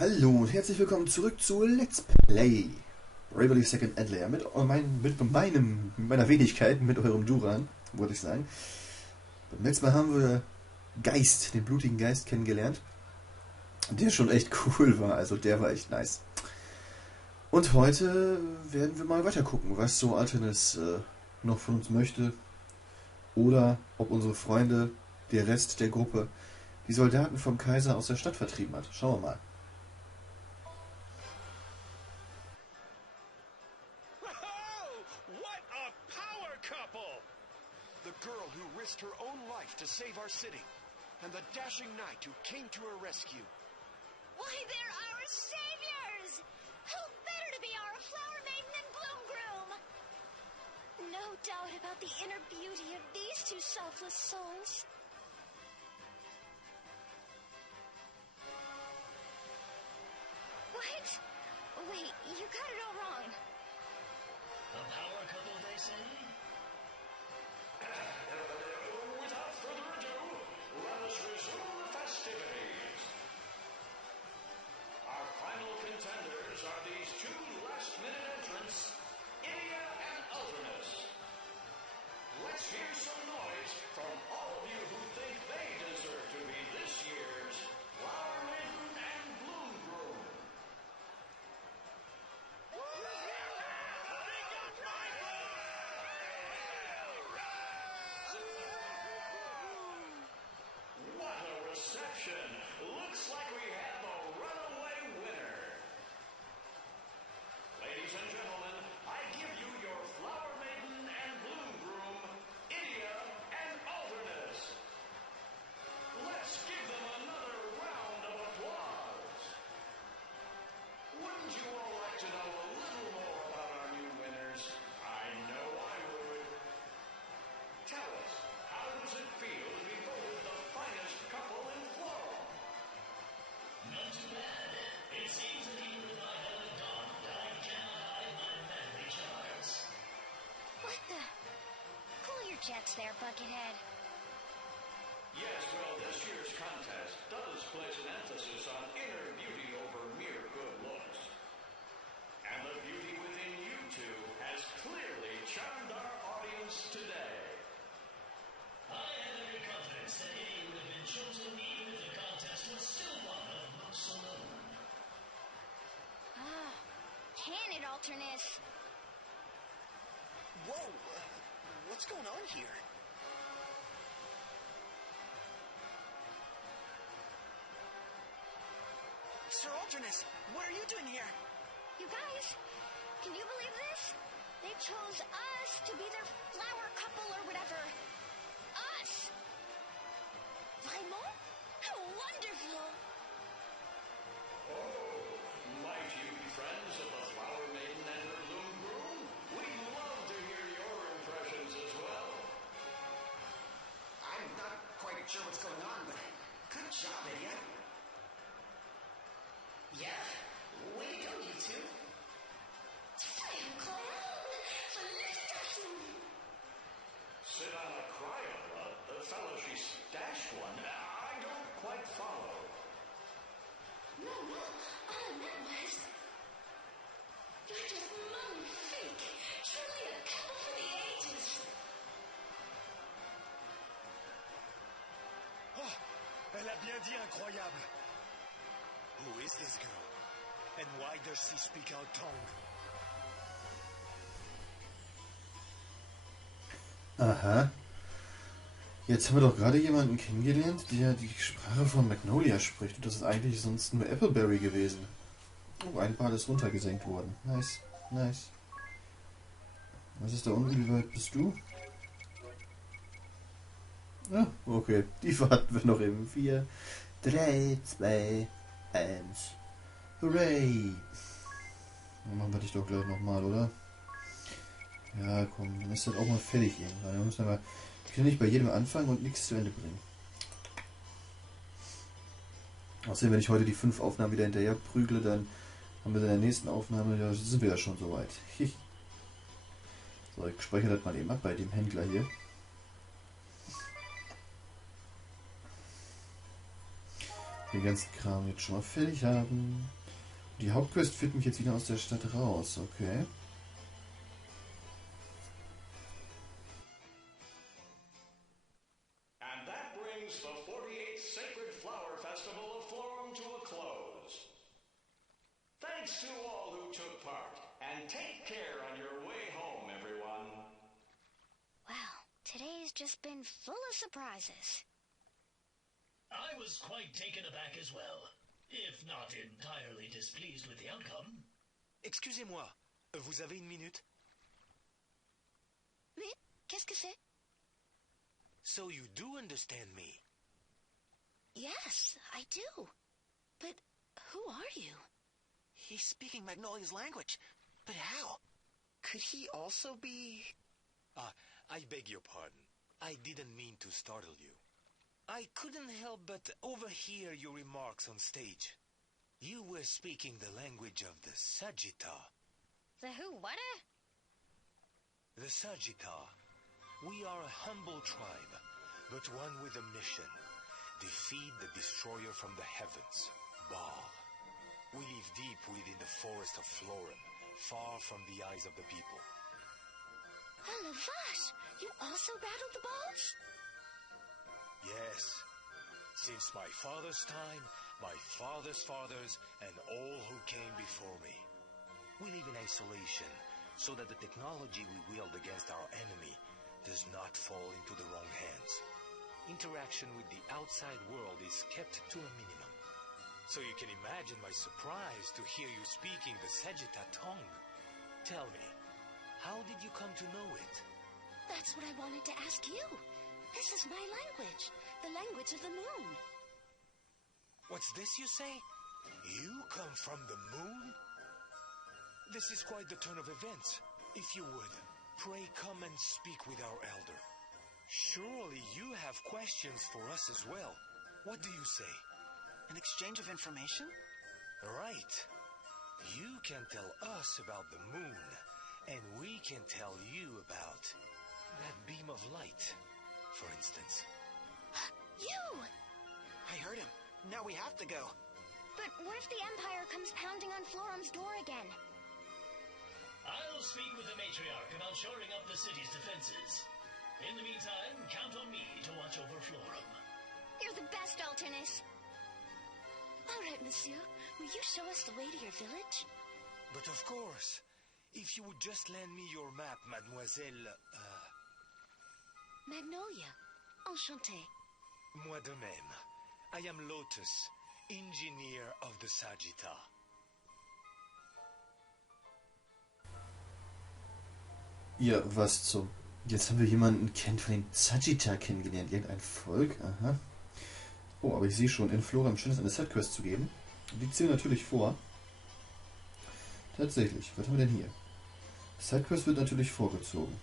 Hallo und herzlich willkommen zurück zu Let's Play Bravely Second Endlayer mit meiner Wenigkeit, mit eurem Duran, wollte ich sagen. Beim letzten Mal haben wir Geist, den blutigen Geist kennengelernt, der schon echt cool war, also der war echt nice. Und heute werden wir mal weiter gucken, was so Alternis noch von uns möchte oder ob unsere Freunde, der Rest der Gruppe, die Soldaten vom Kaiser aus der Stadt vertrieben hat. Schauen wir mal. The girl who risked her own life to save our city, and the dashing knight who came to her rescue. Why, they're our saviors! Who better to be our flower maiden and bloom groom? No doubt about the inner beauty of these two selfless souls. What? Wait, you got it all wrong. A power couple, they say? Without further ado, let us resume the festivities. Our final contenders are these two last-minute entrants, Idia and Alternus. Let's hear some noise from all of you who think they deserve to be this year's Flower Maiden and Bloom Groom. What a reception! Looks like we have a runaway winner. Ladies and gentlemen, I give you your Flower Maiden and Bloom Groom, Idia and Alternus. Let's give them another round of applause. Wouldn't you all like to know a little more about our new winners? I know I would. Tell us, how does it feel to be voted the finest couple in Floral? Not too bad. It seems that even with my helmet donned, I cannot hide my manly charms. What the? Cool your jets there, Buckethead. Yes, well, this year's contest does place an emphasis on inner beauty over mere good looks. And the beauty within you two has clearly charmed our audience today. I have every confidence that Eddie would have been chosen even if the contest was still one of looks alone. Ah, can it, Alternus? Whoa! What's going on here? Sir Alternus, what are you doing here? You guys, can you believe this? They chose us to be their flower couple or whatever. Us! Vraiment? How wonderful! Oh, might you be friends of the Flower Maiden and her Bloom Groom? We'd love to hear your impressions as well. I'm not quite sure what's going on, but good job, Idia. Yeah, way to go, you two. Sit on a cryo, the fellow she stashed one. I don't quite follow. No, all I meant was... You're just magnifique. Truly a couple for the ages. Oh, elle a bien dit incroyable. Who is this girl? And why does she speak our tongue? Aha. Jetzt haben wir doch gerade jemanden kennengelernt, der die Sprache von Magnolia spricht. Und das ist eigentlich sonst nur Appleberry gewesen. Oh, ein Bad ist runtergesenkt worden. Nice, nice. Was ist da unten? Wie weit bist du? Ah, okay. Die warten wir noch eben. 4, 3, 2, 1. Hooray! Dann machen wir dich doch gleich nochmal, oder? Ja, komm, dann ist das auch mal fertig irgendwann. Dann müssen wir können nicht bei jedem anfangen und nichts zu Ende bringen. Außerdem, wenn ich heute die 5 Aufnahmen wieder hinterher prügle, dann haben wir in der nächsten Aufnahme, ja, sind wir ja schon soweit. So, ich speichere das mal eben ab bei dem Händler hier. Den ganzen Kram jetzt schon mal fertig haben. Die Hauptquest führt mich jetzt wieder aus der Stadt raus, okay. And that brings the 48th Sacred Flower Festival of Florum to a close. Thanks to all who took part, and take care on your way home, everyone. Well, today's just been full of surprises. I was quite taken aback as well, if not entirely displeased with the outcome. Excusez-moi, vous avez une minute? Oui? Qu'est-ce que c'est? So you do understand me? Yes, I do. But who are you? He's speaking Magnolia's language. But how? Could he also be... I beg your pardon. I didn't mean to startle you. I couldn't help but overhear your remarks on stage. You were speaking the language of the Sagitta. The who, what? The Sagitta. We are a humble tribe, but one with a mission. Defeat the destroyer from the heavens, Baal. We live deep within the forest of Florum, far from the eyes of the people. Oh, la vache! You also battled the balls? Yes. Since my father's time, my father's fathers, and all who came before me. We live in isolation, so that the technology we wield against our enemy does not fall into the wrong hands. Interaction with the outside world is kept to a minimum. So you can imagine my surprise to hear you speaking the Sagitta tongue. Tell me, how did you come to know it? That's what I wanted to ask you. This is my language, the language of the moon. What's this you say? You come from the moon? This is quite the turn of events. If you would, pray come and speak with our elder. Surely you have questions for us as well. What do you say? An exchange of information? Right. You can tell us about the moon, and we can tell you about that beam of light, for instance. You! I heard him. Now we have to go. But what if the Empire comes pounding on Florum's door again? I'll speak with the matriarch about shoring up the city's defenses. In the meantime, count on me to watch over Florum. You're the best, Alternus. All right, monsieur. Will you show us the way to your village? But of course. If you would just lend me your map, mademoiselle... Magnolia. Enchantée. Moi de même. I am Lotus, engineer of the Sagitta. Ja, was zum... Jetzt haben wir jemanden kennt von den Sagitta kennengelernt. Irgendein Volk? Aha. Oh, aber ich sehe schon, in Florum scheint es eine Sidequest zu geben. Die ziehen wir natürlich vor. Tatsächlich. Was haben wir denn hier? Sidequest wird natürlich vorgezogen.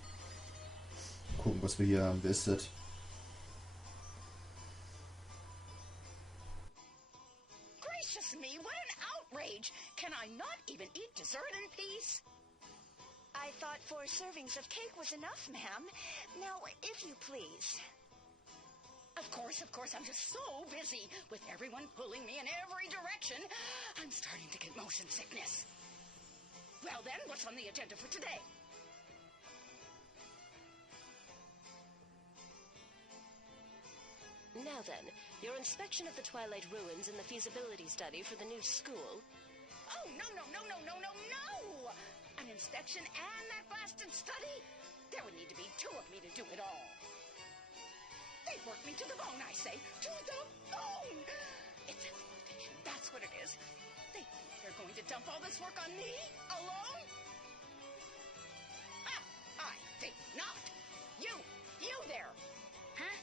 Gucken, was wir hier haben. Wer ist das? Gracious me, what an outrage! Can I not even eat dessert in peace? I thought 4 servings of cake was enough, ma'am. Now, if you please. Of course, I'm just so busy with everyone pulling me in every direction. I'm starting to get motion sickness. Well then, what's on the agenda for today? Now then, your inspection of the Twilight Ruins and the feasibility study for the new school. Oh, no! An inspection and that blasted study? There would need to be 2 of me to do it all. They worked me to the bone, I say. To the bone! It's exploitation, that's what it is. They think they're going to dump all this work on me? Alone? I think not. You there! Huh?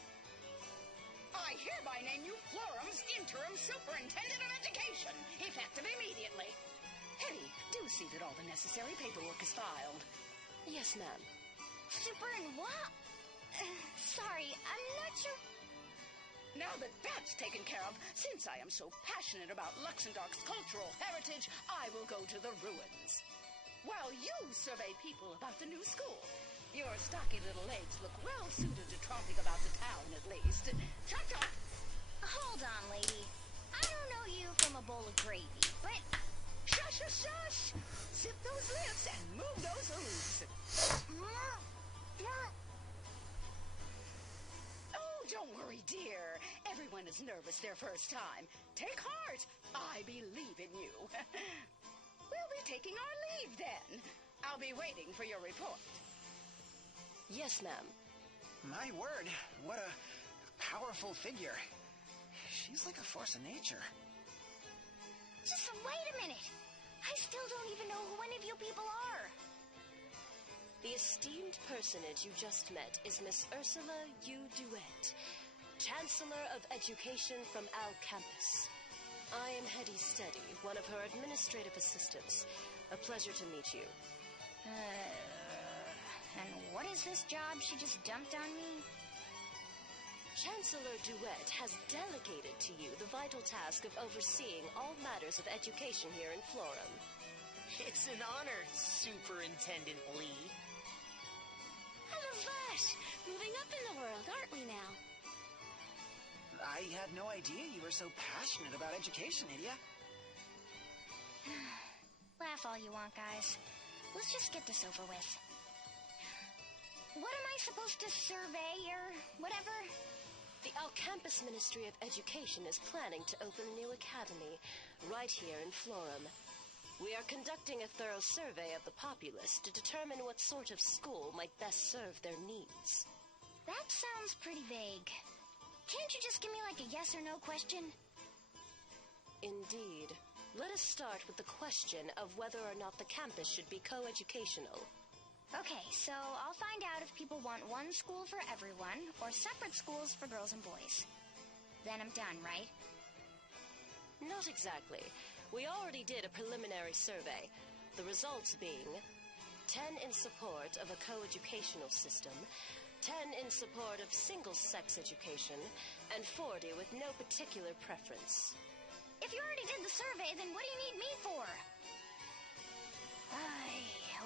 I hereby name you Florum's interim superintendent of education, effective immediately. Hetty, do see that all the necessary paperwork is filed. Yes, ma'am. Super and what? Sorry, I'm not sure. Now that that's taken care of, since I am so passionate about Luxembourg's cultural heritage, I will go to the ruins. While you survey people about the new school. Your stocky little legs look well suited to tromping about the town, at least. Tut-tut! Hold on, lady. I don't know you from a bowl of gravy, but... Shush, shush, shush! Zip those lips and move those hooves. Oh, don't worry, dear. Everyone is nervous their first time. Take heart. I believe in you. We'll be taking our leave then. I'll be waiting for your report. Yes, ma'am. My word, what a powerful figure. She's like a force of nature. Just wait a minute. I still don't even know who any of you people are. The esteemed personage you just met is Miss Ursula U. DeWitt, Chancellor of Education from Al Campus. I am Hetty Steady, one of her administrative assistants. A pleasure to meet you. And what is this job she just dumped on me? Chancellor DeWitt has delegated to you the vital task of overseeing all matters of education here in Florum. It's an honor, Superintendent Lee. I love that. Moving up in the world, aren't we now? I had no idea you were so passionate about education, Idia. Laugh all you want, guys. Let's just get this over with. What am I supposed to survey or whatever? The Al Campus Ministry of Education is planning to open a new academy right here in Florum. We are conducting a thorough survey of the populace to determine what sort of school might best serve their needs. That sounds pretty vague. Can't you just give me like a yes or no question? Indeed. Let us start with the question of whether or not the campus should be co-educational. Okay, so I'll find out if people want one school for everyone or separate schools for girls and boys. Then I'm done, right? Not exactly. We already did a preliminary survey, the results being 10 in support of a co-educational system, 10 in support of single-sex education, and 40 with no particular preference. If you already did the survey, then what do you need me for?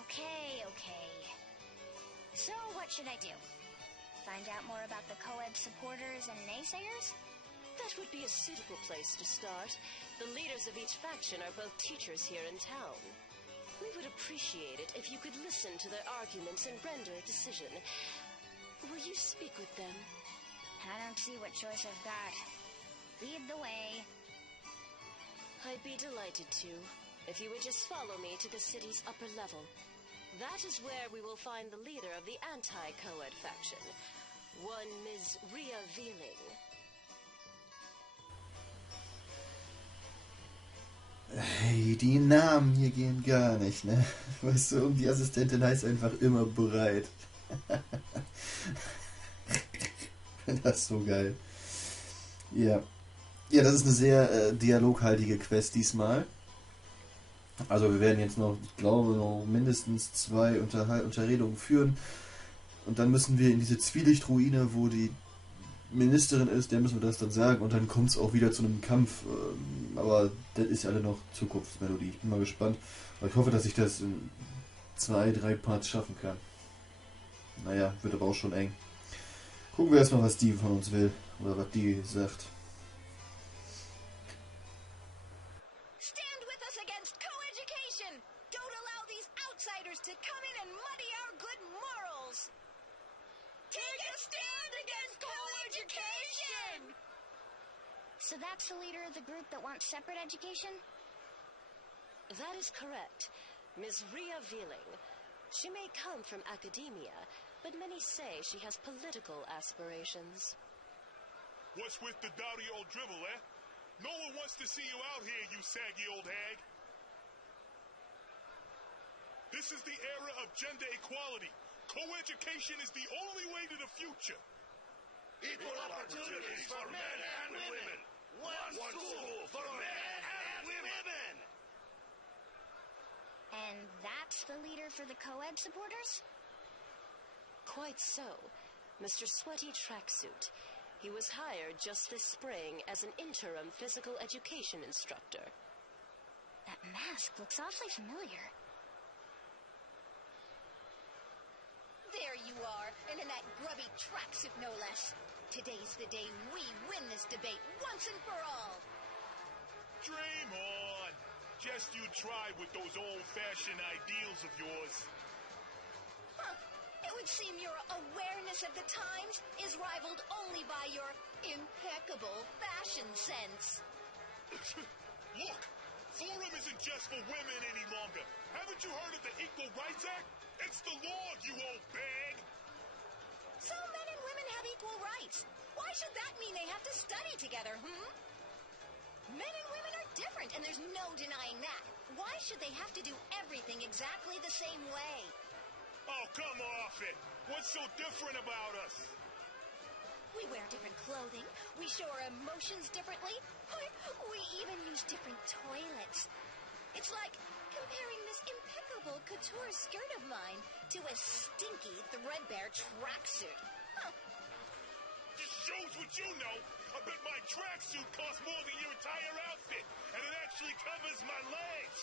Okay. So what should I do? Find out more about the co-ed supporters and naysayers? That would be a suitable place to start. The leaders of each faction are both teachers here in town. We would appreciate it if you could listen to their arguments and render a decision. Will you speak with them? I don't see what choice I've got. Lead the way. I'd be delighted to, if you would just follow me to the city's upper level. That is where we will find the leader of the anti-co-ed faction, one Ms. Rhea Veeling. Hey, die Namen hier gehen gar nicht, ne? Weißt du, die Assistentin heißt einfach immer bereit. Das ist so geil. Ja. Ja, das ist eine sehr dialoghaltige Quest diesmal. Also wir werden jetzt noch, ich glaube, noch mindestens 2 Unterredungen führen. Und dann müssen wir in diese Zwielichtruine, wo die Ministerin ist, der müssen wir das dann sagen. Und dann kommt es auch wieder zu einem Kampf. Aber das ist alle noch Zukunftsmelodie. Ich bin mal gespannt. Aber ich hoffe, dass ich das in 2, 3 Parts schaffen kann. Naja, wird aber auch schon eng. Gucken wir erstmal, was die von uns will. Oder was die sagt. Stand with us against co-education! Don't allow these outsiders to come in and muddy our good morals! Take a stand against co-education! So that's the leader of the group that wants separate education? That is correct. Ms. Rhea Veeling. She may come from academia, but many say she has political aspirations. What's with the dowdy old dribble, eh? No one wants to see you out here, you saggy old hag. This is the era of gender equality. Co-education is the only way to the future. Equal opportunities for men and women. One school for men and women. And that's the leader for the co-ed supporters? Quite so. Mr. Sweaty Tracksuit. He was hired just this spring as an interim physical education instructor. That mask looks awfully familiar. There you are, and in that grubby tracksuit no less. Today's the day we win this debate once and for all. Dream on. Just you try with those old-fashioned ideals of yours. Huh. It would seem your awareness of the times is rivaled only by your impeccable fashion sense. Look, forum isn't just for women any longer. Haven't you heard of the Equal Rights Act? It's the law, you old bag. So men and women have equal rights. Why should that mean they have to study together, Men and women are different, and there's no denying that. Why should they have to do everything exactly the same way? Oh, come off it. What's so different about us? We wear different clothing. We show our emotions differently. We even use different toilets. It's like comparing this impeccable couture skirt of mine to a stinky, threadbare tracksuit. Just shows what you know. I bet my tracksuit costs more than your entire outfit, and it actually covers my legs.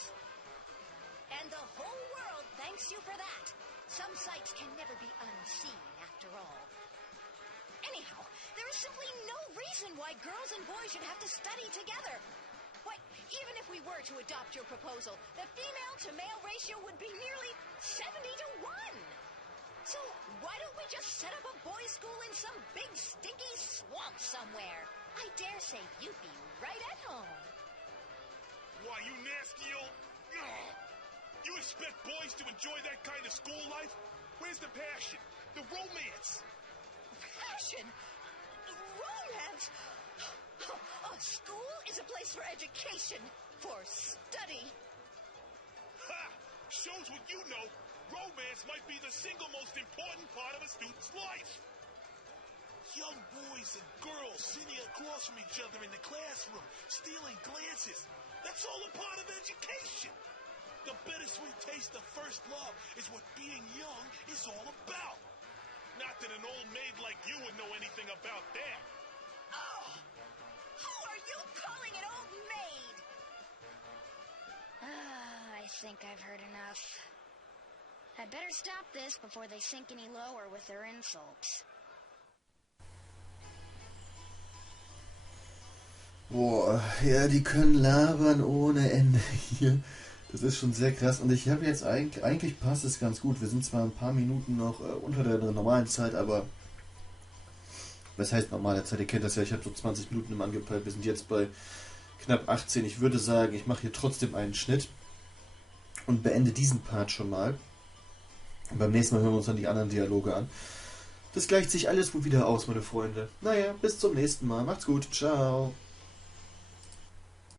And the whole world thanks you for that. Some sights can never be unseen, after all. Anyhow, there is simply no reason why girls and boys should have to study together. Why, even if we were to adopt your proposal, the female-to-male ratio would be nearly 70-1. So why don't we just set up a boys' school in some big, stinky swamp somewhere? I dare say you'd be right at home. Why, you nasty old... Ugh. You expect boys to enjoy that kind of school life? Where's the passion? The romance? Passion? Romance? A school is a place for education, for study. Ha! Shows what you know. Romance might be the single most important part of a student's life. Young boys and girls sitting across from each other in the classroom, stealing glances. That's all a part of education. The bittersweet taste of first love is what being young is all about. Not that an old maid like you would know anything about that. Oh! Who are you calling an old maid? I think I've heard enough. I'd better stop this before they sink any lower with their insults. Boah, ja, die können labern ohne Ende hier. Das ist schon sehr krass. Und ich habe jetzt eigentlich passt es ganz gut. Wir sind zwar ein paar Minuten noch unter der normalen Zeit, aber was heißt normale Zeit? Ihr kennt das ja, ich habe so 20 Minuten im angepeilt. Wir sind jetzt bei knapp 18. Ich würde sagen, ich mache hier trotzdem einen Schnitt und beende diesen Part schon mal. Und beim nächsten Mal hören wir uns dann die anderen Dialoge an. Das gleicht sich alles wohl wieder aus, meine Freunde. Naja, bis zum nächsten Mal. Macht's gut. Ciao.